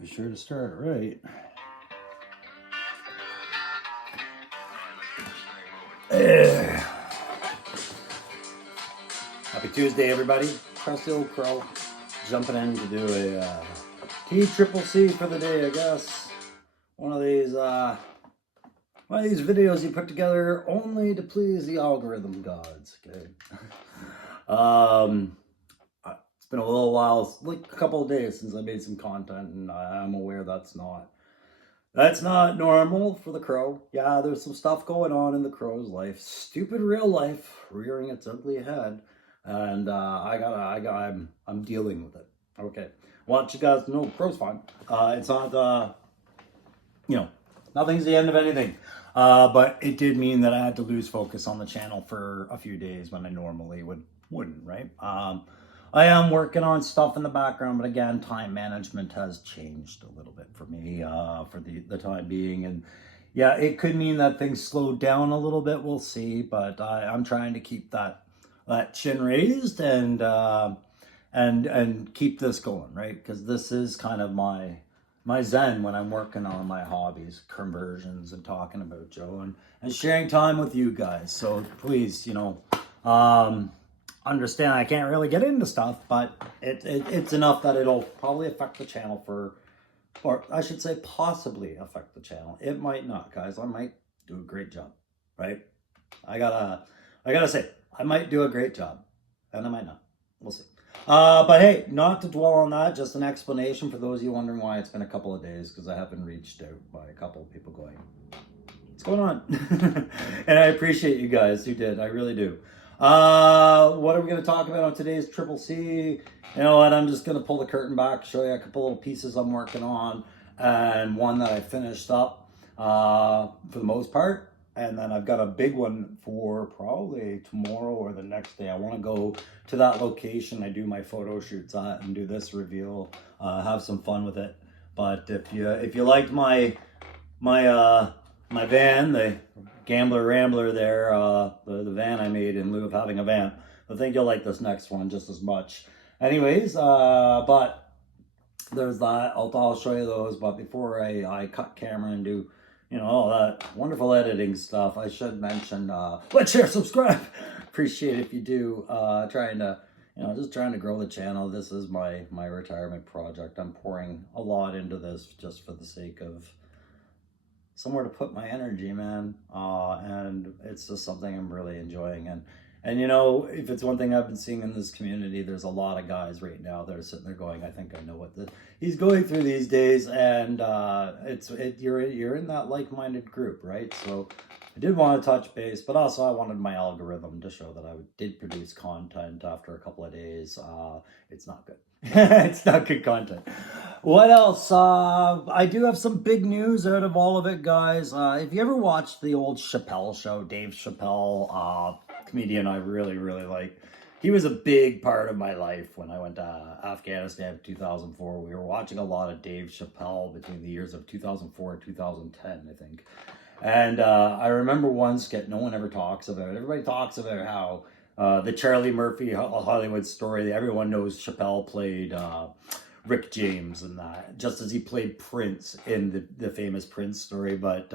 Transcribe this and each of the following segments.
Be sure to start it right. Happy Tuesday, everybody. Crusty old crow jumping in to do a T-triple-C for the day, I guess. One of these videos you put together only to please the algorithm gods. Okay. It's been a little while, like a couple of days since I made some content, and I'm aware that's not normal for the crow. Yeah, there's some stuff going on in the crow's life. Stupid real life rearing its ugly head, and I'm dealing with it. Okay, want you guys to know, crow's fine. It's not nothing's the end of anything. But it did mean that I had to lose focus on the channel for a few days when I normally wouldn't, right? I am working on stuff in the background, but again, time management has changed a little bit for me for the time being. And yeah, it could mean that things slowed down a little bit. We'll see. But I'm trying to keep that chin raised and keep this going, right? Because this is kind of my zen when I'm working on my hobbies, conversions, and talking about Joe and sharing time with you guys. So please, understand I can't really get into stuff, but it's enough that it'll probably affect the channel or I should say possibly affect the channel. It might not, guys. I might do a great job, right? I gotta say, I might do a great job, and I might not. We'll see. But hey, not to dwell on that, just an explanation for those of you wondering why it's been a couple of days, because I have been reached out by a couple of people going, what's going on? And I appreciate you guys who did. I really do. What are we going to talk about on today's Triple C? You know what? I'm just going to pull the curtain back, show you a couple little pieces I'm working on, and one that I finished up for the most part. And then I've got a big one for probably tomorrow or the next day. I want to go to that location I do my photo shoots at and do this reveal, have some fun with it. But if you liked my van, the Gambler Rambler there, the van I made in lieu of having a van, I think you'll like this next one just as much. Anyways, but there's that. I'll show you those. But before I cut camera and do all that wonderful editing stuff, I should mention, like, share, subscribe. Appreciate it if you do. Trying to grow the channel. This is my retirement project. I'm pouring a lot into this just for the sake of somewhere to put my energy, man. And it's just something I'm really enjoying. And if it's one thing I've been seeing in this community, there's a lot of guys right now that are sitting there going, I think I know what he's going through these days. And you're in that like-minded group, right? So I did want to touch base, but also I wanted my algorithm to show that I did produce content after a couple of days. It's not good. It's not good content. What else? I do have some big news out of all of it, guys. If you ever watched the old Chappelle show, Dave Chappelle, comedian I really, really like. He was a big part of my life when I went to Afghanistan in 2004. We were watching a lot of Dave Chappelle between the years of 2004 and 2010, I think. And I remember one skit no one ever talks about. Everybody talks about how the Charlie Murphy Hollywood story, everyone knows Chappelle played Rick James in that, just as he played Prince in the famous Prince story, but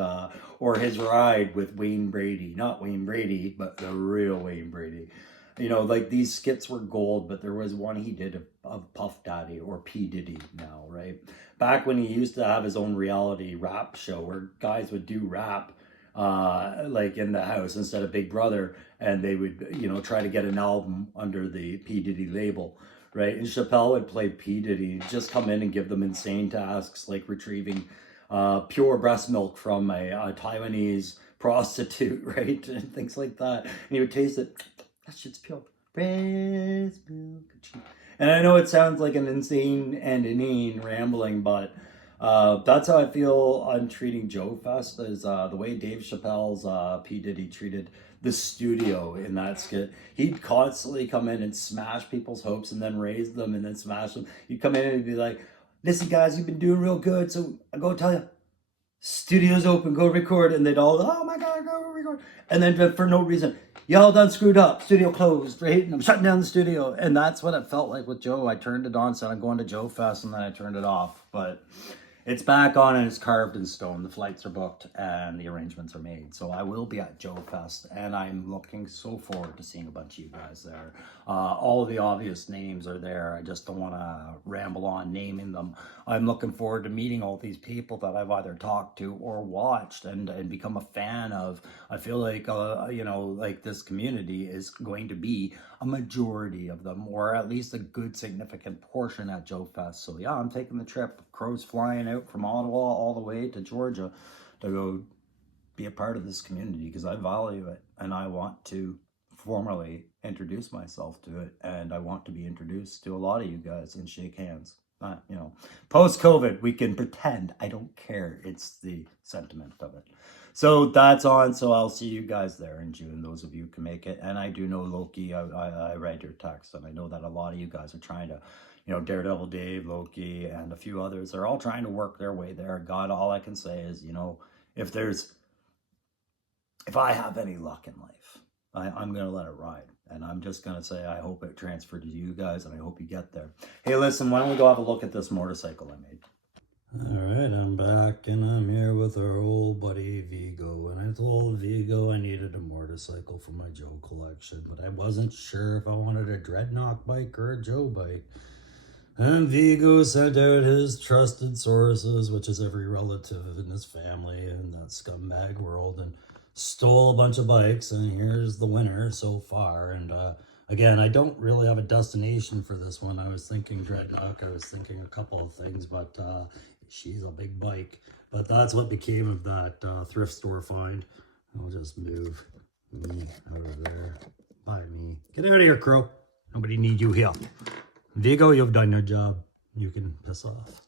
or his ride with Wayne Brady, not Wayne Brady, but the real Wayne Brady. Like these skits were gold, but there was one he did of Puff Daddy, or P. Diddy now, right? Back when he used to have his own reality rap show where guys would do rap like in the house instead of Big Brother, and they would, try to get an album under the P. Diddy label. Right, and Chappelle would play P. Diddy, just come in and give them insane tasks like retrieving pure breast milk from a Taiwanese prostitute, right, and things like that. And he would taste it. That shit's pure breast milk. And I know it sounds like an insane and inane rambling, but that's how I feel I'm treating Joe Fest, is the way Dave Chappelle's P. Diddy treated the studio in that skit. He'd constantly come in and smash people's hopes and then raise them and then smash them. He'd come in and be like, listen guys, you've been doing real good, so I go tell you, studio's open, go record, and they'd all, oh my God, go record. And then for no reason, y'all done screwed up, studio closed, right? And I'm shutting down the studio. And that's what it felt like with Joe. I turned it on, said I'm going to Joe Fest, and then I turned it off. But it's back on and it's carved in stone. The flights are booked and the arrangements are made. So I will be at Joe Fest, and I'm looking so forward to seeing a bunch of you guys there. All of the obvious names are there. I just don't want to ramble on naming them. I'm looking forward to meeting all these people that I've either talked to or watched and become a fan of. I feel like, like this community is going to be a majority of them, or at least a good significant portion at Joe Fest. So yeah, I'm taking the trip. Crows flying out from Ottawa all the way to Georgia to go be a part of this community because I value it and I want to formally introduce myself to it, and I want to be introduced to a lot of you guys and shake hands. Post-COVID, we can pretend. I don't care. It's the sentiment of it. So that's on. So I'll see you guys there in June, those of you who can make it. And I do know, Loki, I read your text, and I know that a lot of you guys are trying to, Daredevil Dave, Loki, and a few others are all trying to work their way there. God, all I can say is, if I have any luck in life, I'm going to let it ride. And I'm just going to say, I hope it transferred to you guys, and I hope you get there. Hey, listen, why don't we go have a look at this motorcycle I made? All right, I'm back, and I'm here with our old buddy Vigo. And I told Vigo I needed a motorcycle for my Joe collection, but I wasn't sure if I wanted a Dreadnought bike or a Joe bike. And Vigo sent out his trusted sources, which is every relative in his family in that scumbag world, and stole a bunch of bikes, and here's the winner so far. And again, I don't really have a destination for this one. I was thinking Dreadnought, I was thinking a couple of things, but she's a big bike. But that's what became of that thrift store find. I'll just move me out of there. By me. Get out of here, Crow. Nobody need you here. Vigo, you've done your job. You can piss off.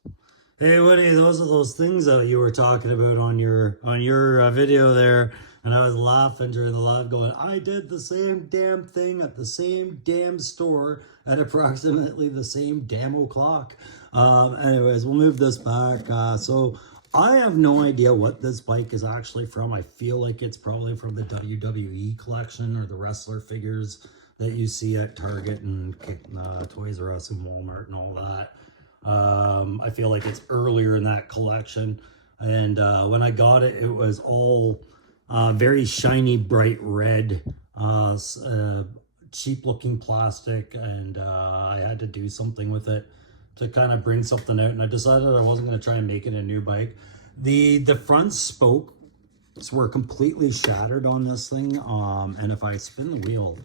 Hey, Woody, those are those things that you were talking about on your video there. And I was laughing during the live going, I did the same damn thing at the same damn store at approximately the same damn o'clock. Anyways, we'll move this back. So I have no idea what this bike is actually from. I feel like it's probably from the WWE collection or the wrestler figures that you see at Target and Toys R Us and Walmart and all that. I feel like it's earlier in that collection. And when I got it, it was all very shiny, bright red, cheap looking plastic. And I had to do something with it to kind of bring something out. And I decided I wasn't going to try and make it a new bike. The front spokes were completely shattered on this thing. And if I spin the wheel,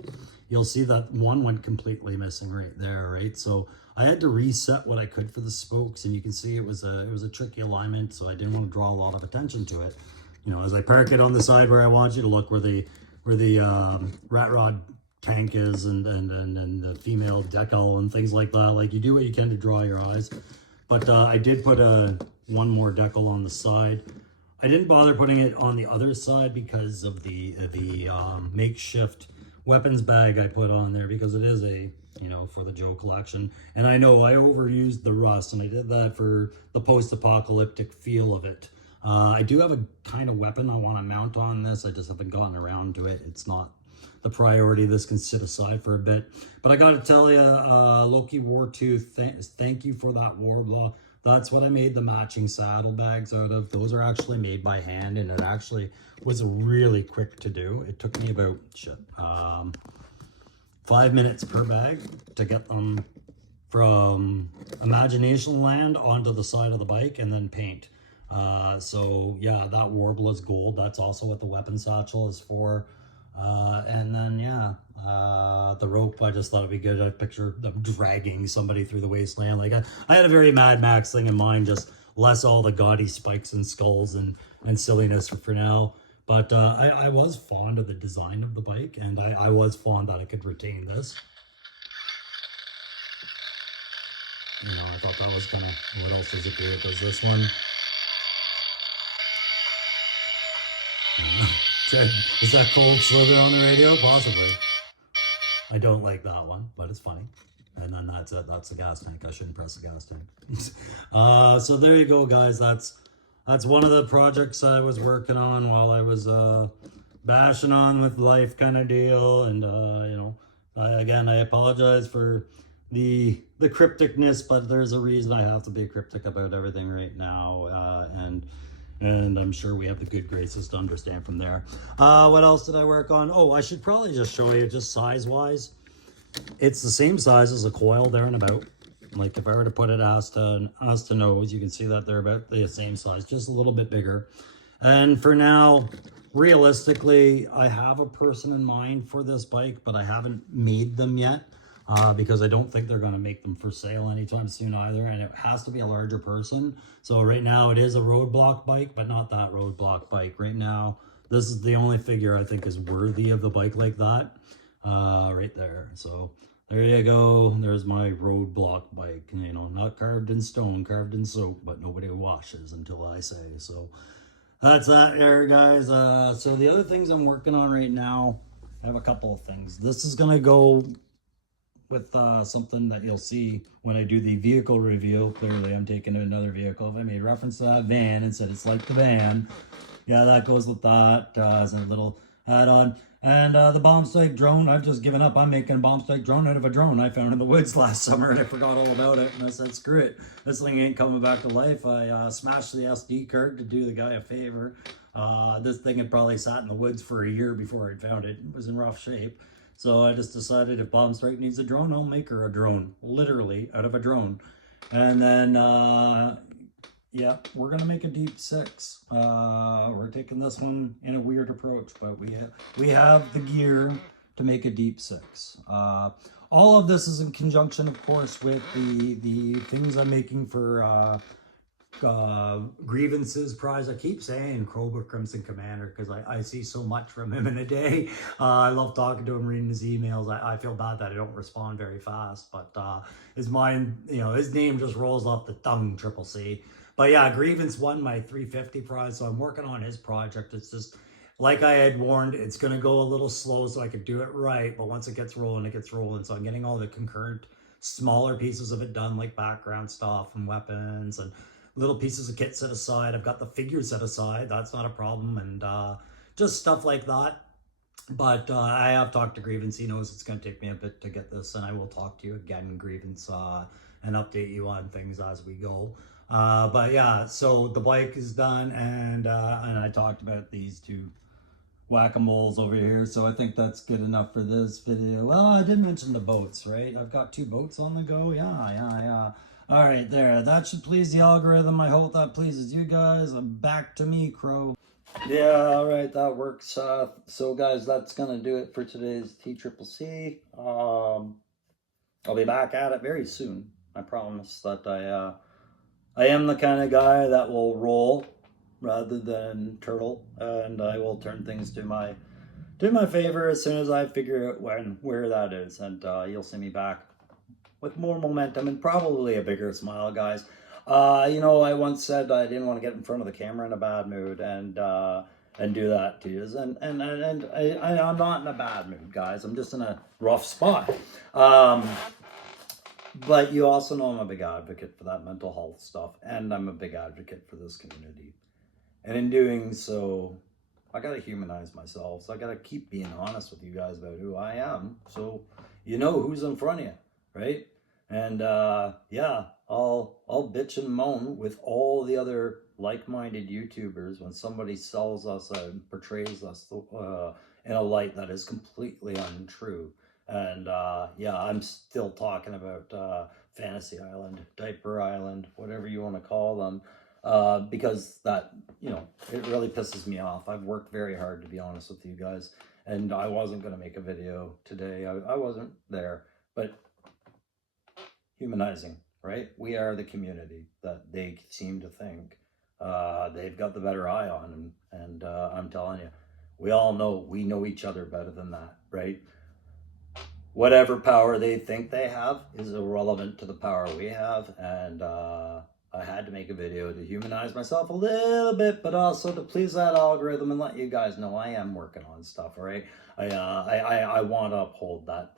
you'll see that one went completely missing right there, right? So I had to reset what I could for the spokes, and you can see it was a tricky alignment, so I didn't want to draw a lot of attention to it. As I park it on the side where I want you to look, where the rat rod tank is and the female decal and things like that. Like, you do what you can to draw your eyes. But I did put one more decal on the side. I didn't bother putting it on the other side because of the makeshift weapons bag I put on there, because it is for the Joe collection. And I know I overused the rust, and I did that for the post-apocalyptic feel of it. I do have a kind of weapon I want to mount on this. I just haven't gotten around to it. It's not the priority. This can sit aside for a bit. But I got to tell you, Loki War 2, thank you for that Warbler. That's what I made the matching saddlebags out of. Those are actually made by hand, and it actually was really quick to do. It took me about 5 minutes per bag to get them from Imagination Land onto the side of the bike and then paint. So yeah, that Warbler's gold. That's also what the weapon satchel is for. And then yeah, the rope, I just thought it'd be good. I picture them dragging somebody through the wasteland. Like I had a very Mad Max thing in mind, just less all the gaudy spikes and skulls and silliness for now. But I was fond of the design of the bike, and I was fond that I could retain this. I thought that was gonna, what else does it do? It does this one. Is that Cold Slither on the radio? Possibly. I don't like that one, but it's funny. And then that's it. That's the gas tank. I shouldn't press the gas tank. So there you go, guys. That's that's one of the projects I was working on while I was bashing on with life kind of deal. And you know, again, I apologize for the crypticness, but there's a reason I have to be cryptic about everything right now. And I'm sure we have the good graces to understand from there. What else did I work on? Oh, I should probably just show you just size wise. It's the same size as a coil there and about. Like if I were to put it ass to nose, you can see that they're about the same size, just a little bit bigger. And for now, realistically, I have a person in mind for this bike, but I haven't made them yet because I don't think they're going to make them for sale anytime soon either. And it has to be a larger person. So right now it is a roadblock bike, but not that roadblock bike. Right now, this is the only figure I think is worthy of the bike like that. Right there. So there you go. There's my roadblock bike. You know, not carved in stone, carved in soap, but nobody washes until I say. So that's that there, guys. So the other things I'm working on right now, I have a couple of things. This is gonna go with something that you'll see when I do the vehicle review. Clearly, I'm taking another vehicle. If I made reference to that van and said it's like the van, yeah, that goes with that as a little add-on. And the bomb strike drone, I've just given up. I'm making a bomb strike drone out of a drone I found in the woods last summer, and I forgot all about it. And I said, screw it. This thing ain't coming back to life. I smashed the SD card to do the guy a favor. This thing had probably sat in the woods for a year before I found it. It was in rough shape. So I just decided if Bomb Strike needs a drone, I'll make her a drone. Literally, out of a drone. And then, yeah, we're going to make a deep 6. We're taking this one in a weird approach, but we have the gear to make a deep 6. All of this is in conjunction, of course, with the things I'm making for grievances prize. I keep saying Cobra Crimson Commander because I see so much from him in a day. I love talking to him, reading his emails. I feel bad that I don't respond very fast, but his mind, you know, his name just rolls off the tongue, Triple C. But yeah, Grievance won my 350 prize, so I'm working on his project. It's just, like I had warned, it's going to go a little slow so I could do it right, but once it gets rolling, it gets rolling. So I'm getting all the concurrent smaller pieces of it done, like background stuff and weapons and little pieces of kit set aside. I've got the figures set aside. That's not a problem. And just stuff like that. But I have talked to Grievance. He knows it's going to take me a bit to get this. And I will talk to you again, Grievance, and update you on things as we go. But yeah, so the bike is done. And I talked about these two whack-a-moles over here. So I think that's good enough for this video. Well, I did mention the boats, right? I've got 2 boats on the go. Yeah. All right, there. That should please the algorithm. I hope that pleases you guys. Back to me, Crow. Yeah, all right, that works. So, guys, that's going to do it for today's TCCC. I'll be back at it very soon. I promise that I am the kind of guy that will roll rather than turtle, and I will turn things to my favor as soon as I figure out where that is, and you'll see me back with more momentum and probably a bigger smile, guys. You know, I once said I didn't want to get in front of the camera in a bad mood and do that to you. And I'm not in a bad mood, guys. I'm just in a rough spot. But you also know I'm a big advocate for that mental health stuff, and I'm a big advocate for this community. And in doing so, I got to humanize myself. So I got to keep being honest with you guys about who I am. So you know who's in front of you, right? And yeah, I'll bitch and moan with all the other like-minded YouTubers when somebody sells us and portrays us in a light that is completely untrue. And yeah, I'm still talking about Fantasy Island, Diaper Island, whatever you want to call them, because that, you know, it really pisses me off. I've worked very hard, to be honest with you guys, and I wasn't going to make a video today. I wasn't there, but humanizing, right? We are the community that they seem to think they've got the better eye on, and I'm telling you, we all know, we know each other better than that, right? Whatever power they think they have is irrelevant to the power we have, and I had to make a video to humanize myself a little bit, but also to please that algorithm and let you guys know I am working on stuff, all right? I want to uphold that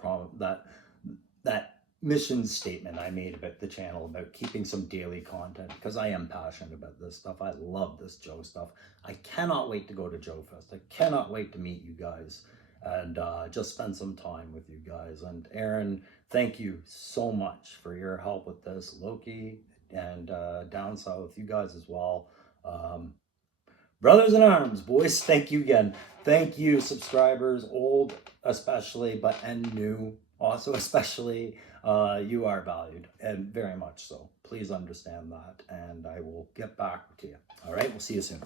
mission statement I made about the channel, about keeping some daily content, because I am passionate about this stuff. I love this Joe stuff. I cannot wait to go to Joe Fest. I cannot wait to meet you guys and just spend some time with you guys. And Aaron, thank you so much for your help with this. Loki and down south, you guys as well. Brothers in arms, boys, thank you again. Thank you, subscribers, old especially, but and new also especially. You are valued, and very much so. Please understand that, and I will get back to you. All right, we'll see you soon.